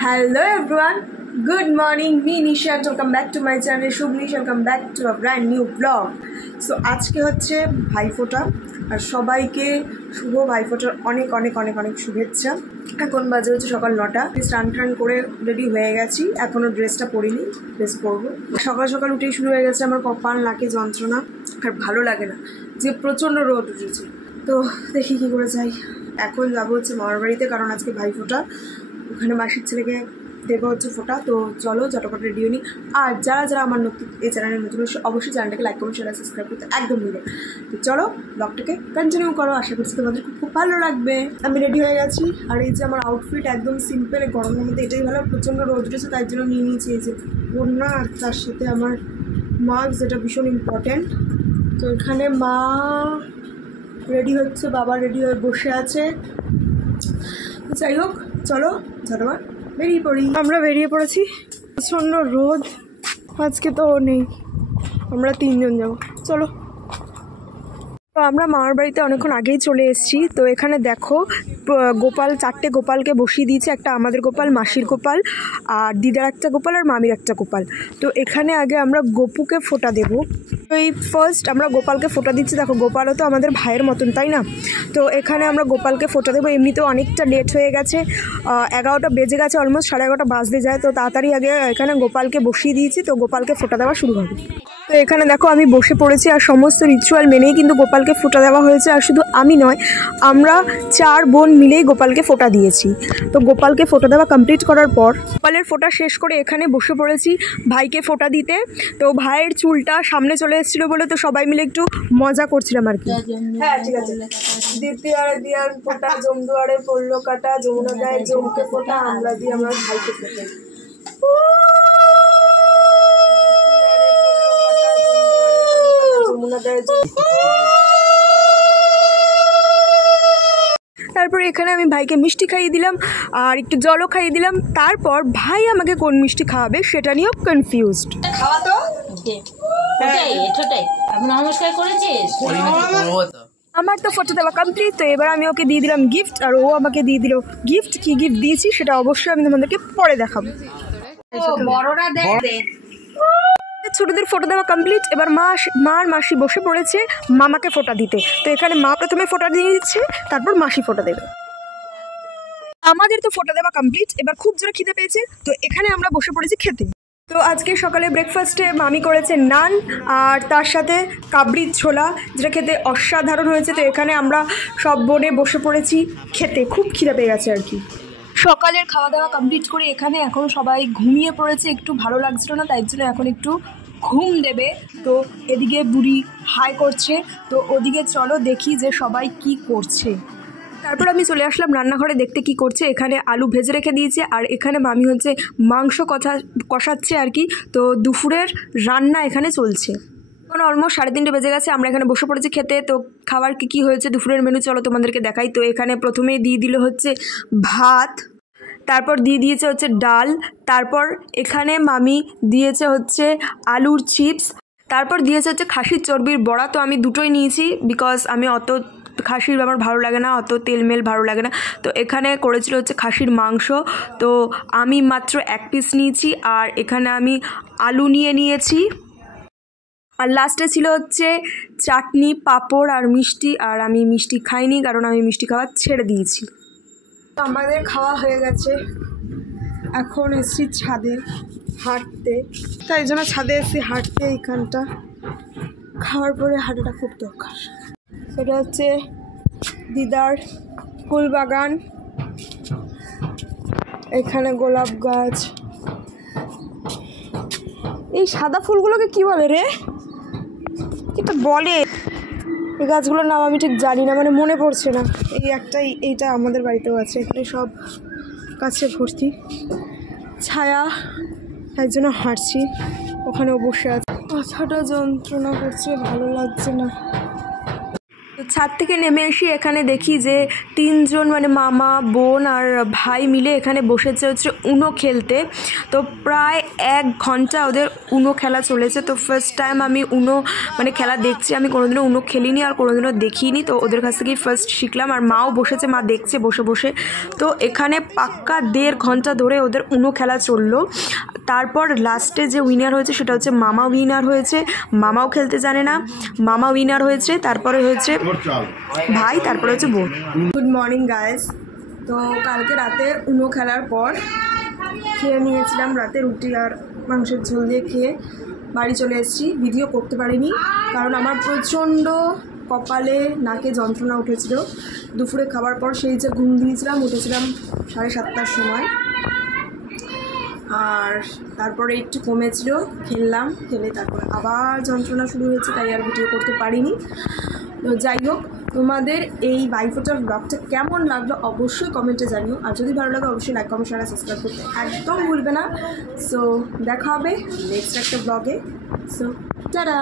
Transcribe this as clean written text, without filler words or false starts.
Hello everyone, good morning, me Nisha, welcome back to my channel Shubnish, welcome back to a brand new vlog. So আজকে হচ্ছে ভাইফোঁটা আর সবাইকে শুভ ভাইফোঁটার অনেক অনেক অনেক অনেক শুভেচ্ছা। এখন বাজে হচ্ছে সকাল 9টা, স্নান টান করে রেডি হয়ে গেছি, এখনও ড্রেসটা পরিনি, ড্রেস পরবো। সকাল সকাল উঠেই শুরু হয়ে গেছে আমার কপাল নাকে যন্ত্রণা, আর ভালো লাগে না যে প্রচণ্ড রোদ উঠেছে। তো দেখি কী করে যাই। এখন যাবো হচ্ছে মামার বাড়িতে, কারণ আজকে ভাইফোঁটা, ওখানে মাসির ছেলেকে দেবো হচ্ছে ফোঁটা। তো চলো ঝটপট রেডি হই। আর যারা যারা আমার নতুন এই চ্যানেলের নতুন অবশ্যই চ্যানেলটাকে লাইক কমেন্ট শেয়ার সাবস্ক্রাইব করতে একদম ভুলে। তো চলো ব্লগটাকে কন্টিনিউ করো, আশা করছি তোমাদের খুব ভালো লাগবে। আমি রেডি হয়ে গেছি, আর এই যে আমার আউটফিট একদম সিম্পল, গরমের মধ্যে এটাই ভালো। প্রচণ্ড রোদ উঠেছে, তাই জন্য নিয়ে নিয়েছি এই যে ওড়না, আর তার সাথে আমার মাস্ক, যেটা ভীষণ ইম্পর্ট্যান্ট। তো এখানে মা রেডি হচ্ছে, বাবা রেডি হয়ে বসে আছে। যাই হোক, চলো ঝটপট বেরিয়ে পড়ি। আমরা বেরিয়ে পড়েছি, প্রচণ্ড রোদ আজকে, তো নেই, আমরা 3 জন যাবো। চলো। তো আমরা মামার বাড়িতে অনেকক্ষণ আগেই চলে এসেছি। তো এখানে দেখো গোপাল, 4টে গোপালকে বসিয়ে দিয়েছে, একটা আমাদের গোপাল, মাসির গোপাল, আর দিদার একটা গোপাল, আর মামির একটা গোপাল। তো এখানে আগে আমরা গপুকে ফোঁটা দেব। তো এই ফার্স্ট আমরা গোপালকে ফোঁটা দিচ্ছি। দেখো গোপালও তো আমাদের ভাইয়ের মতন, তাই না? তো এখানে আমরা গোপালকে ফোঁটা দেবো। এমনিতেও অনেকটা লেট হয়ে গেছে, 11টা বেজে গেছে, অলমোস্ট 11:30 বাজতে যায়। তো তাড়াতাড়ি আগে এখানে গোপালকে বসিয়ে দিয়েছি, তো গোপালকে ফোঁটা দেওয়া শুরু হবে। তো এখানে দেখো আমি বসে পড়েছি, আর সমস্ত রিচুয়াল মেনেই কিন্তু গোপালকে ফোঁটা দেওয়া হয়েছে। আর শুধু আমি নয়, আমরা 4 বোন মিলেই গোপালকে ফোঁটা দিয়েছি। তো গোপালকে ফোঁটা দেওয়া কমপ্লিট করার পর গোপালের ফোঁটা শেষ করে এখানে বসে পড়েছি ভাইকে ফোঁটা দিতে। তো ভাইয়ের চুলটা সামনে চলে এসেছিলো বলে তো সবাই মিলে একটু মজা করছিলাম আর কি। হ্যাঁ ঠিক আছে। দ্বিতীয়ারে দিয়ার ফোঁটা, জমদুয়ারে পড়লো কাটা, যমুনা দেয় জমকে ফোঁটা, আমরা দিয়ে আমার ভাইকে ফোঁটা। তারপরে এখানে আমি ভাইকে মিষ্টি খাইয়ে দিলাম, আর একটু জলও খাইয়ে দিলাম। তারপর ভাই আমাকে কোন মিষ্টি খাওয়াবে সেটা নিয়েও কনফিউজড। খাওয়া তো নমস্কার করেছিস? আমার তো ফটো দেওয়া কমপ্লিট। তো এবার আমি ওকে দিয়ে দিলাম গিফট, আর ও আমাকে দিয়ে দিল গিফট। কি গিফট দিয়েছি সেটা অবশ্যই আমি তোমাদেরকে পরে দেখাবো। বড়রা দেখবে। ছোটদের ফোঁটা দেওয়া কমপ্লিট। এবার মা আর মাসি বসে পড়েছে মামাকে ফোঁটা দিতে। তো এখানে মা প্রথমে ফোঁটা দিয়ে দিচ্ছে, তারপর মাসি ফোঁটা দেবে। আমাদের তো ফোঁটা দেওয়া কমপ্লিট। এবার খুব জোরে খিদে পেয়েছে, তো এখানে আমরা বসে পড়েছি খেতে। তো আজকে সকালে ব্রেকফাস্টে মামি করেছে নান, আর তার সাথে কাবলির ছোলা, যেটা খেতে অসাধারণ হয়েছে। তো এখানে আমরা সব বোনে বসে পড়েছি খেতে, খুব খিদে পেয়ে গেছে আর কি। সকালের খাওয়া দাওয়া কমপ্লিট করে এখানে এখন সবাই ঘুমিয়ে পড়েছে, একটু ভালো লাগছিল না, তাই জন্য এখন একটু ঘুম দেবে। তো এদিকে বুড়ি হাই করছে, তো ওদিকে চলো দেখি যে সবাই কি করছে। তারপর আমি চলে আসলাম রান্নাঘরে দেখতে কি করছে। এখানে আলু ভেজে রেখে দিয়েছে, আর এখানে মামি হচ্ছে মাংস কষাচ্ছে আর কি। তো দুপুরের রান্না এখানে চলছে। এখন অলমোস্ট 3:30 বেজে গেছে, আমরা এখানে বসে পড়েছি খেতে। তো খাবার কী হয়েছে দুপুরের মেনু চলো তোমাদেরকে দেখাই। তো এখানে প্রথমেই দিয়ে দিল হচ্ছে ভাত, তারপর দিয়ে দিয়েছে হচ্ছে ডাল, তারপর এখানে মামি দিয়েছে হচ্ছে আলুর চিপস, তারপর দিয়েছে হচ্ছে খাসির চর্বির বড়া। তো আমি দুটোই নিয়েছি, বিকজ আমি অত খাসির আমার ভালো লাগে না, অত তেলমেল ভালো লাগে না। তো এখানে করেছিল হচ্ছে খাসির মাংস, তো আমি মাত্র 1 পিস নিয়েছি। আর এখানে আমি আলু নিয়েছি। আর লাস্টে ছিল হচ্ছে চাটনি, পাঁপড় আর মিষ্টি। আর আমি মিষ্টি খাইনি, কারণ আমি মিষ্টি খাওয়া ছেড়ে দিয়েছি। তো আমাদের খাওয়া হয়ে গেছে, এখন এসছি ছাদে হাঁটতে। তাই জন্য ছাদে এসছি হাঁটতে। এইখানটা খাওয়ার পরে হাঁটাটা খুব দরকার। সেটা হচ্ছে দিদার ফুল বাগান, এখানে গোলাপ গাছ। এই সাদা ফুলগুলোকে কি বলে রে, কিন্তু বলে এই গাছগুলোর নাম আমি ঠিক জানি না, মানে মনে পড়ছে না। এইটা আমাদের বাড়িতেও আছে। এখানে সব গাছে ভর্তি ছায়া, তাই জন্য হাঁটছি। ওখানেও বসে আছে, মাথাটা যন্ত্রণা করছে, ভালো লাগছে না। তো ছাদ থেকে নেমে এসে এখানে দেখি যে 3 জন মানে মামা বোন আর ভাই মিলে এখানে বসেছে হচ্ছে উনো খেলতে। তো প্রায় 1 ঘন্টা ওদের উনো খেলা চলেছে। তো ফার্স্ট টাইম আমি উনো মানে খেলা দেখছি, আমি কোনোদিনও উনো খেলিনি আর কোনোদিনও দেখিনি। তো ওদের কাছ থেকেই ফার্স্ট শিখলাম। আর মাও বসেছে, মা দেখছে বসে বসে। তো এখানে পাক্কা 1.5 ঘন্টা ধরে ওদের উনো খেলা চললো। তারপর লাস্টে যে উইনার হয়েছে সেটা হচ্ছে মামা উইনার হয়েছে। মামাও খেলতে জানে না, মামা উইনার হয়েছে। তারপরে হয়েছে ভাই, তারপরে হচ্ছে বোন। Good morning guys. তো কালকে রাতে উনো খেলার পর খেয়ে নিয়েছিলাম রাতে রুটি আর মাংসের ঝোল দিয়ে খেয়ে বাড়ি চলে এসেছি। ভিডিও করতে পারিনি কারণ আমার প্রচণ্ড কপালে নাকে যন্ত্রণা উঠেছিল। দুপুরে খাবার পর সেই যে ঘুম দিয়েছিলাম, উঠেছিলাম 7:30টার সময়। আর তারপরে একটু কমেছিল, খেলে তারপর আবার যন্ত্রণা শুরু হয়েছে, তাই আর ভিডিও করতে পারিনি। তো যাই হোক, তোমাদের এই ভাইফোঁটার ব্লগটা কেমন লাগলো অবশ্যই কমেন্টে জানিও। আর যদি ভালো লাগে অবশ্যই লাইক কমেন্ট শেয়ার সাবস্ক্রাইব করতে একদম ভুলবে না। সো দেখা হবে নেক্সট একটা ব্লগে। So tata.